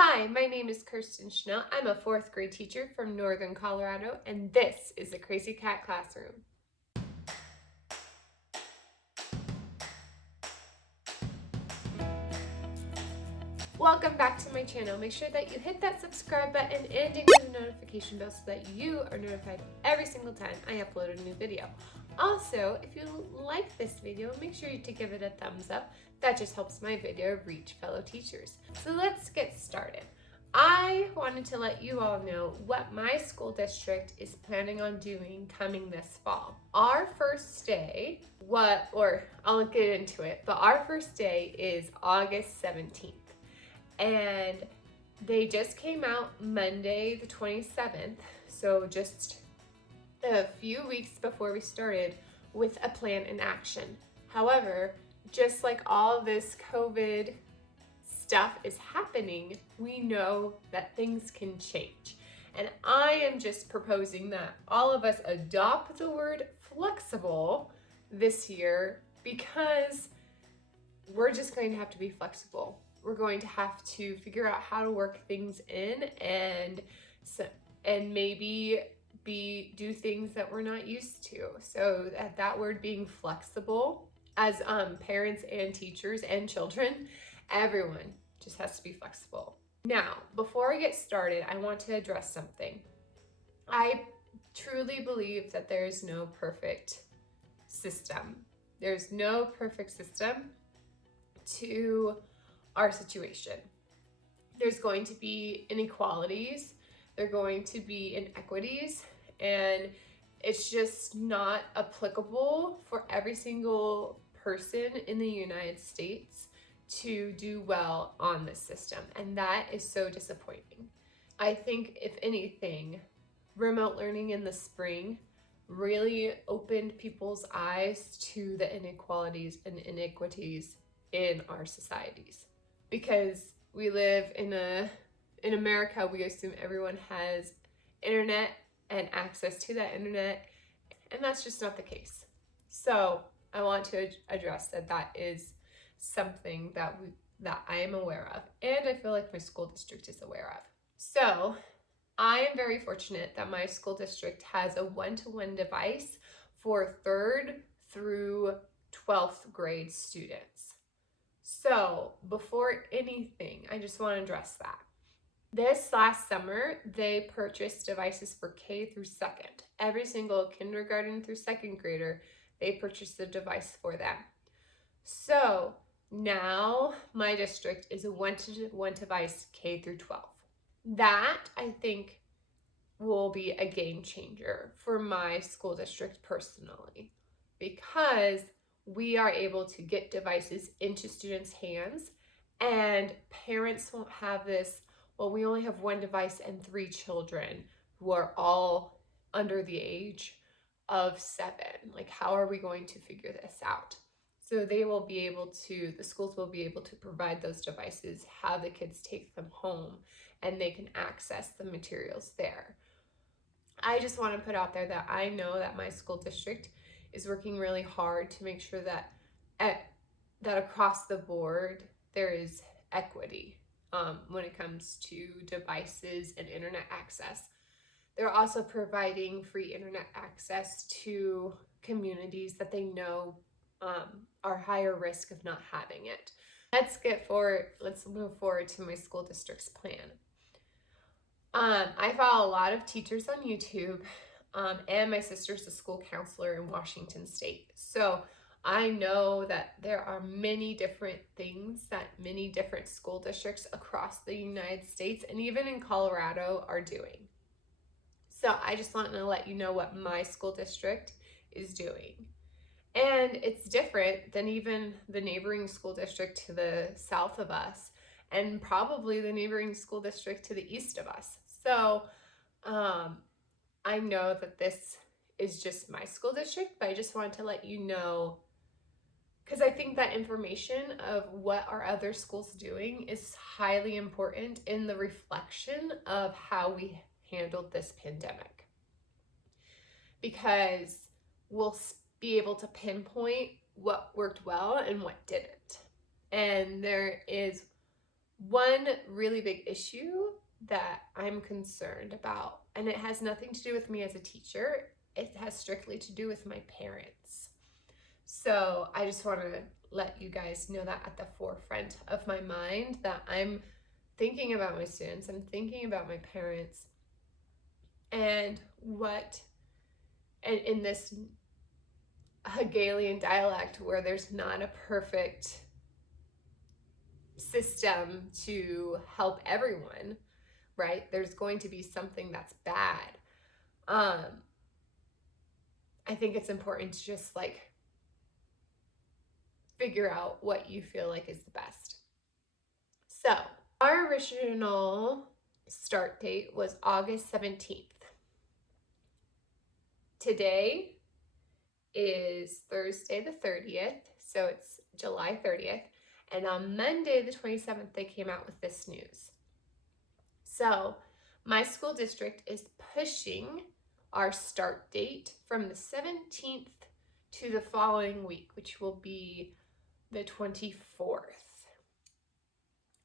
Hi, my name is Kirsten Schnell. I'm a 4th grade teacher from Northern Colorado, and this is the Crazy Cat Classroom. Welcome back to my channel. Make sure that you hit that subscribe button and include the notification bell so that you are notified every single time I upload a new video. Also, if you like this video, make sure to give it a thumbs up. That just helps my video reach fellow teachers. So let's get started. I wanted to let you all know what my school district is planning on doing coming this fall. Our first day, I'll get into it, but our first day is August 17th. And they just came out Monday the 27th, so just a few weeks before we started, with a plan in action. However, just like all this COVID stuff is happening, we know that things can change. And I am just proposing that all of us adopt the word flexible this year, because we're just going to have to be flexible. We're going to have to figure out how to work things in and maybe do things that we're not used to. So that word being flexible, as parents and teachers and children, everyone just has to be flexible. Now, before I get started, I want to address something. I truly believe that there is no perfect system. There's no perfect system to our situation. There's going to be inequalities, there are going to be inequities, and it's just not applicable for every single person in the United States to do well on this system, and that is so disappointing. I think, if anything, remote learning in the spring really opened people's eyes to the inequalities and inequities in our societies. Because we live in America, we assume everyone has internet and access to that internet, and that's just not the case. So I want to address that is something that I am aware of, and I feel like my school district is aware of. So I am very fortunate that my school district has a one-to-one device for 3rd through 12th grade students. So before anything, I just want to address that. This last summer, they purchased devices for K through 2nd. Every single kindergarten through 2nd grader, they purchased a device for them. So now my district is a one-to-one device K through 12. That, I think, will be a game changer for my school district personally, because we are able to get devices into students' hands, and parents won't have this, well, we only have one device and 3 children who are all under the age of 7. Like, how are we going to figure this out? So the schools will be able to provide those devices, have the kids take them home, and they can access the materials there. I just want to put out there that I know that my school district is working really hard to make sure that across the board there is equity when it comes to devices and internet access. They're also providing free internet access to communities that they know are higher risk of not having it. Let's move forward to my school district's plan. I follow a lot of teachers on YouTube, and my sister's a school counselor in Washington State. So I know that there are many different things that many different school districts across the United States and even in Colorado are doing. So I just want to let you know what my school district is doing. And it's different than even the neighboring school district to the south of us, and probably the neighboring school district to the east of us. So I know that this is just my school district, but I just wanted to let you know, because I think that information of what are other schools doing is highly important in the reflection of how we handled this pandemic. Because we'll be able to pinpoint what worked well and what didn't. And there is One really big issue that I'm concerned about, and it has nothing to do with me as a teacher, it has strictly to do with my parents. So I just want to let you guys know that at the forefront of my mind, that I'm thinking about my students, I'm thinking about my parents, and in this Hegelian dialect where there's not a perfect system to help everyone, right? There's going to be something that's bad. I think it's important to just like figure out what you feel like is the best. So our original start date was August 17th. Today is Thursday the 30th, so it's July 30th. And on Monday the 27th, they came out with this news. So my school district is pushing our start date from the 17th to the following week, which will be the 24th.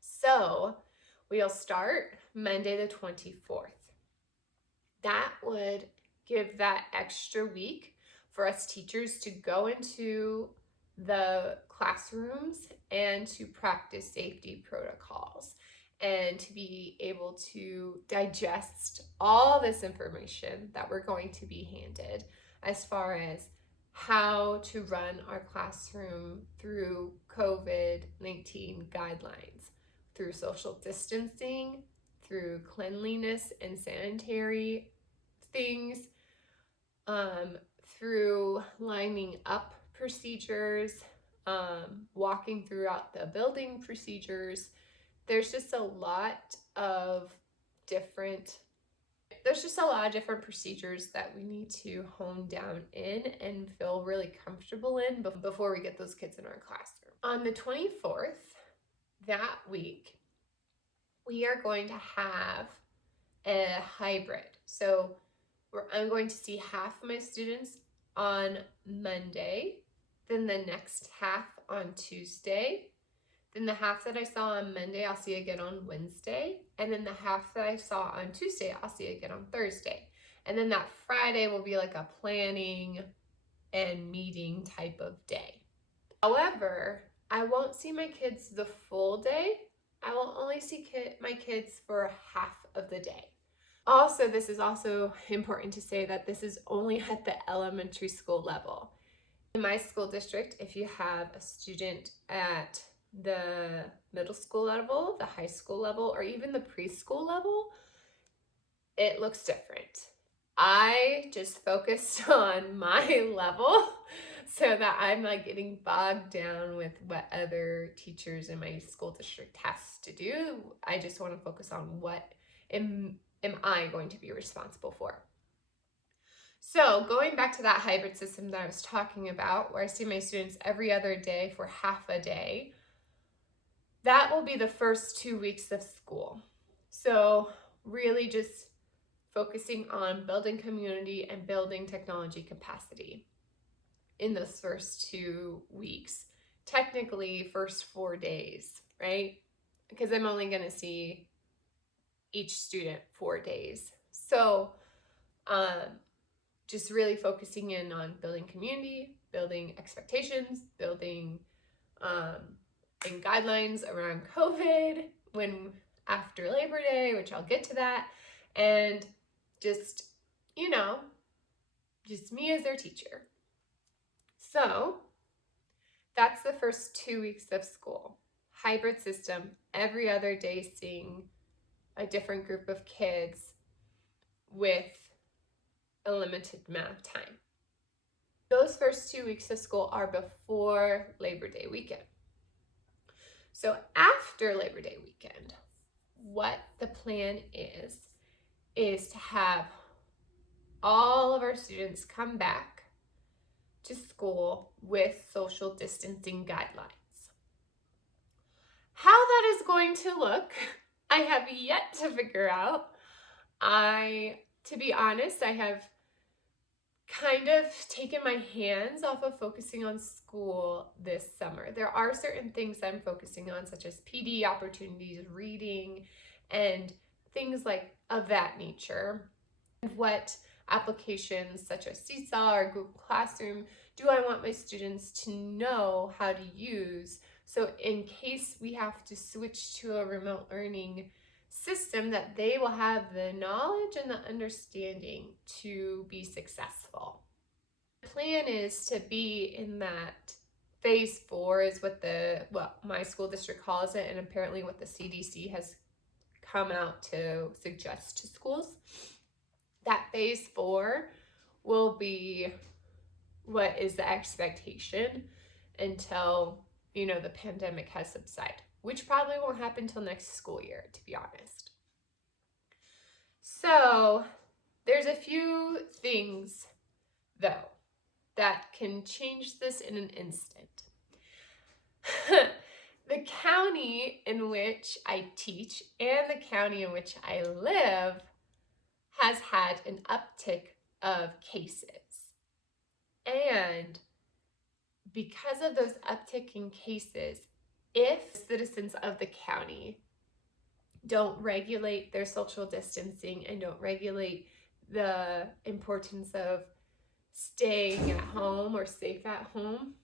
So we'll start Monday the 24th. That would give that extra week for us teachers to go into the classrooms and to practice safety protocols and to be able to digest all this information that we're going to be handed as far as how to run our classroom through COVID-19 guidelines, through social distancing, through cleanliness and sanitary things, through lining up procedures, walking throughout the building procedures. There's just a lot of different procedures that we need to hone down in and feel really comfortable in before we get those kids in our classroom. On the 24th, that week, we are going to have a hybrid. So I'm going to see half of my students on Monday, then the next half on Tuesday, then the half that I saw on Monday, I'll see again on Wednesday, and then the half that I saw on Tuesday, I'll see again on Thursday. And then that Friday will be like a planning and meeting type of day. However, I won't see my kids the full day. I will only see my kids for half of the day. Also, this is also important to say that this is only at the elementary school level. In my school district, if you have a student at the middle school level, the high school level, or even the preschool level, it looks different. I just focused on my level so that I'm not getting bogged down with what other teachers in my school district has to do. I just want to focus on what am I going to be responsible for. So going back to that hybrid system that I was talking about, where I see my students every other day for half a day, that will be the first 2 weeks of school. So really just focusing on building community and building technology capacity in those first 2 weeks. Technically, first 4 days, right? Because I'm only going to see each student 4 days. So just really focusing in on building community, building expectations, building and guidelines around COVID after Labor Day, which I'll get to that, and just, just me as their teacher. So that's the first 2 weeks of school. Hybrid system, every other day seeing a different group of kids with a limited amount of time. Those first 2 weeks of school are before Labor Day weekend. So after Labor Day weekend, what the plan is to have all of our students come back to school with social distancing guidelines. How that is going to look, I have yet to figure out. To be honest, I have kind of taken my hands off of focusing on school this summer. There are certain things I'm focusing on, such as PD opportunities, reading, and things like of that nature. What applications such as Seesaw or Google Classroom do I want my students to know how to use, so in case we have to switch to a remote learning system, that they will have the knowledge and the understanding to be successful. The plan is to be in that phase 4 is what my school district calls it, and apparently what the CDC has come out to suggest to schools. That phase 4 will be what is the expectation until, the pandemic has subsided, which probably won't happen until next school year, to be honest. So there's a few things, though, that can change this in an instant. The county in which I teach and the county in which I live has had an uptick of cases. And because of those uptick in cases, if citizens of the county don't regulate their social distancing and don't regulate the importance of staying at home or safe at home.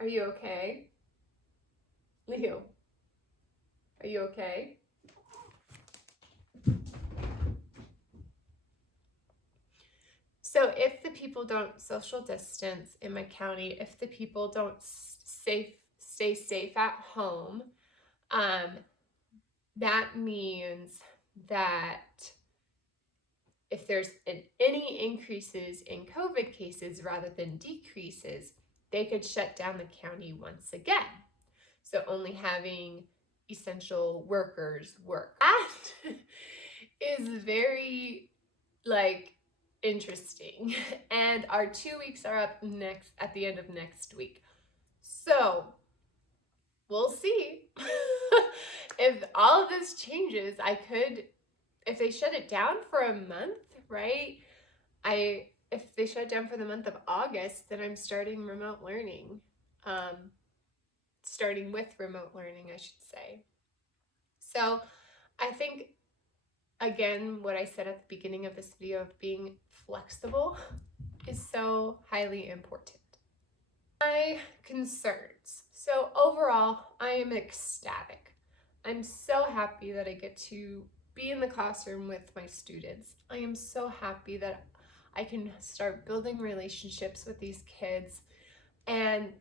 Are you okay? Leo, are you okay? So if the people don't social distance in my county, if the people don't stay safe at home, that means that if there's any increases in COVID cases rather than decreases, they could shut down the county once again. So only having essential workers work. That is very, interesting. And our 2 weeks are up at the end of next week. So we'll see. If all of this changes, if they shut it down for a month, right? If they shut down for the month of August, then I'm starting remote learning. Starting with remote learning, I should say. So I think, again, what I said at the beginning of this video of being flexible is so highly important. My concerns. So overall, I am ecstatic. I'm so happy that I get to be in the classroom with my students. I am so happy that I can start building relationships with these kids. And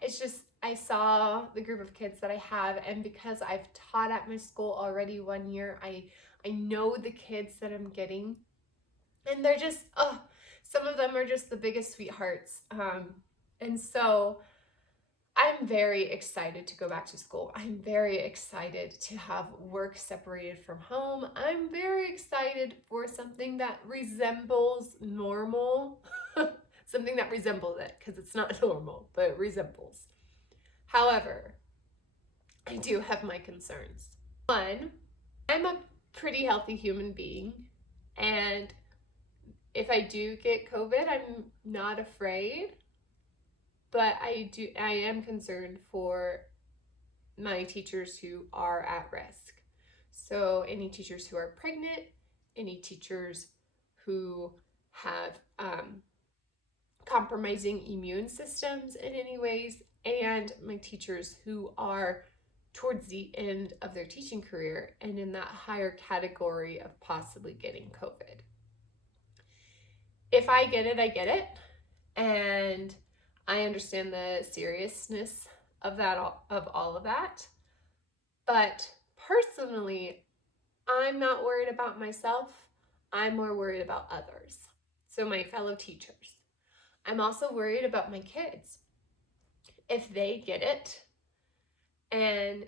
it's just, I saw the group of kids that I have, and because I've taught at my school already 1 year, I know the kids that I'm getting, and they're just, some of them are just the biggest sweethearts. And so I'm very excited to go back to school. I'm very excited to have work separated from home. I'm very excited for something that resembles normal. Something that resembles it, because it's not normal, but it resembles. However, I do have my concerns. One, I'm a pretty healthy human being, and if I do get COVID, I'm not afraid. But I am concerned for my teachers who are at risk. So any teachers who are pregnant, any teachers who have compromising immune systems in any ways, and my teachers who are towards the end of their teaching career and in that higher category of possibly getting COVID. If I get it, I get it. And I understand the seriousness of all of that. But personally, I'm not worried about myself. I'm more worried about others. So my fellow teachers. I'm also worried about my kids. If they get it, and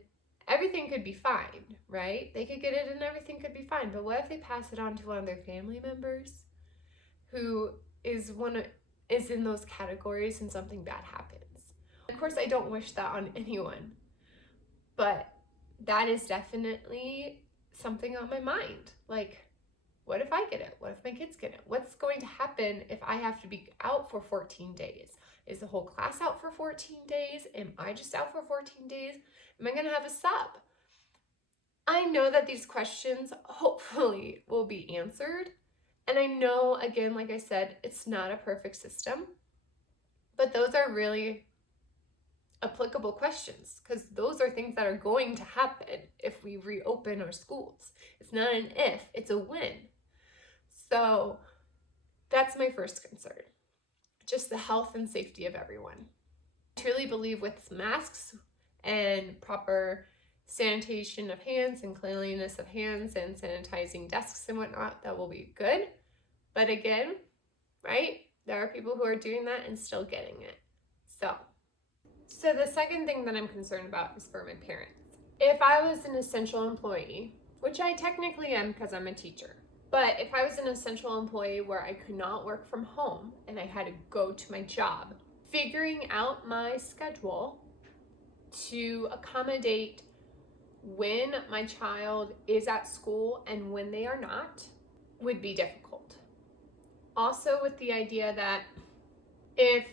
everything could be fine, right? They could get it and everything could be fine. But what if they pass it on to one of their family members who is in those categories and something bad happens? Of course, I don't wish that on anyone, but that is definitely something on my mind. What if I get it? What if my kids get it? What's going to happen if I have to be out for 14 days? Is the whole class out for 14 days? Am I just out for 14 days? Am I going to have a sub? I know that these questions hopefully will be answered. And I know, again, like I said, it's not a perfect system, but those are really applicable questions because those are things that are going to happen if we reopen our schools. It's not an if, it's a when. So that's my first concern, just the health and safety of everyone. I truly believe with masks and proper sanitation of hands and cleanliness of hands and sanitizing desks and whatnot, that will be good. But again, right, there are people who are doing that and still getting it. So the second thing that I'm concerned about is for my parents. If I was an essential employee, which I technically am because I'm a teacher, but if I was an essential employee where I could not work from home and I had to go to my job, figuring out my schedule to accommodate when my child is at school and when they are not would be difficult. Also with the idea that if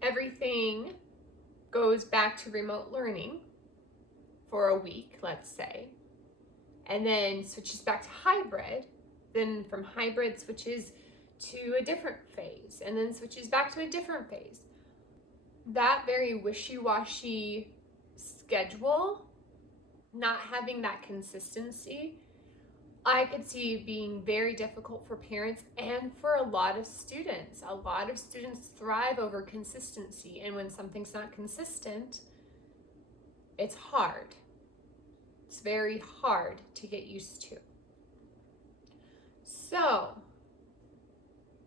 everything goes back to remote learning for a week, let's say, and then switches back to hybrid, then from hybrid switches to a different phase, and then switches back to a different phase. That very wishy-washy schedule, not having that consistency, I could see being very difficult for parents and for a lot of students. A lot of students thrive over consistency, and when something's not consistent, it's hard. It's very hard to get used to. So,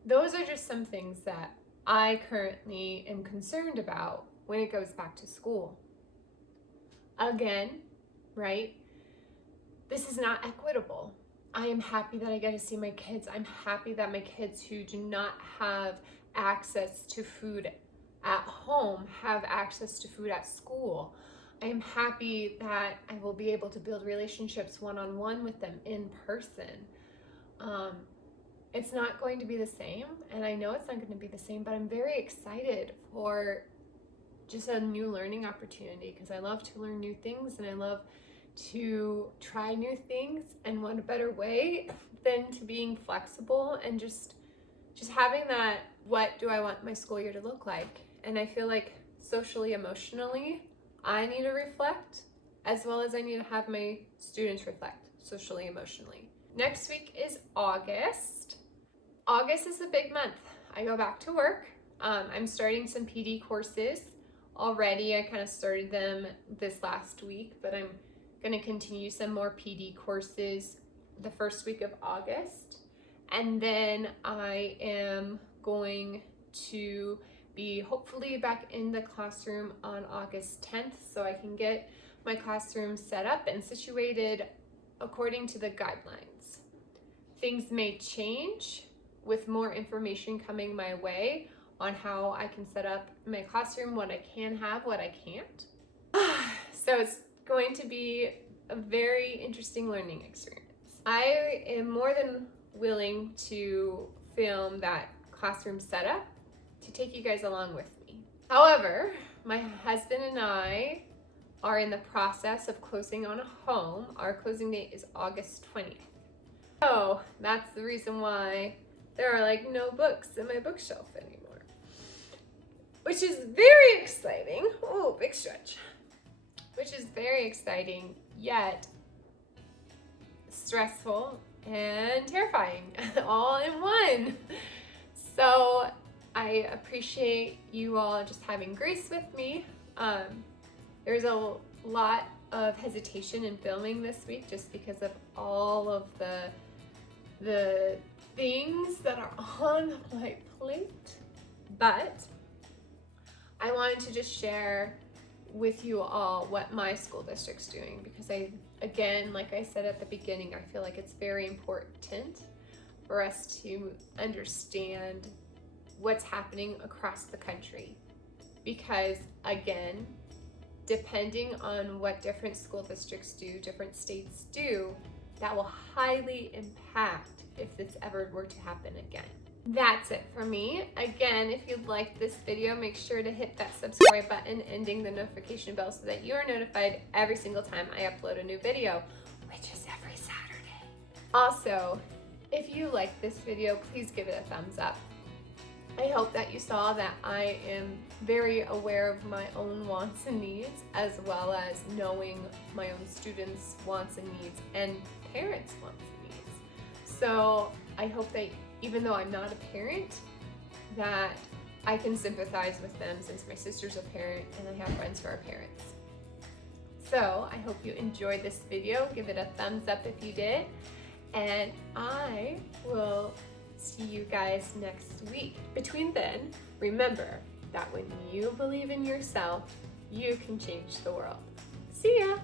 those are just some things that I currently am concerned about when it goes back to school. Again, right? This is not equitable. I am happy that I get to see my kids. I'm happy that my kids who do not have access to food at home have access to food at school. I am happy that I will be able to build relationships one-on-one with them in person. It's not going to be the same, and I know it's not going to be the same, but I'm very excited for just a new learning opportunity because I love to learn new things and I love to try new things, and what a better way than to being flexible and just having that, what do I want my school year to look like? And I feel like socially, emotionally, I need to reflect as well as I need to have my students reflect socially, emotionally. Next week is August. August is a big month. I go back to work. I'm starting some PD courses already. I kind of started them this last week, but I'm going to continue some more PD courses the first week of August. And then I am going to be hopefully back in the classroom on August 10th so I can get my classroom set up and situated according to the guidelines. Things may change with more information coming my way on how I can set up my classroom, what I can have, what I can't. So it's going to be a very interesting learning experience. I am more than willing to film that classroom setup to take you guys along with me. However, my husband and I are in the process of closing on a home. Our closing date is August 20th. So that's the reason why there are like no books in my bookshelf anymore, which is very exciting. Oh, big stretch. Which is very exciting, yet stressful and terrifying all in one. So I appreciate you all just having grace with me. There's a lot of hesitation in filming this week just because of all of the things that are on my plate. But I wanted to just share with you all what my school district's doing because again, like I said at the beginning, I feel like it's very important for us to understand what's happening across the country because again, depending on what different school districts do, different states do, that will highly impact if this ever were to happen again. That's it for me. Again, if you like this video, make sure to hit that subscribe button and ding the notification bell so that you are notified every single time I upload a new video, which is every Saturday. Also, if you like this video, please give it a thumbs up. I hope that you saw that I am very aware of my own wants and needs, as well as knowing my own students' wants and needs and parents' wants and needs. So I hope that even though I'm not a parent, that I can sympathize with them since my sister's a parent and I have friends who are parents. So I hope you enjoyed this video. Give it a thumbs up if you did. And I will see you guys next week. Between then, remember that when you believe in yourself, you can change the world. See ya!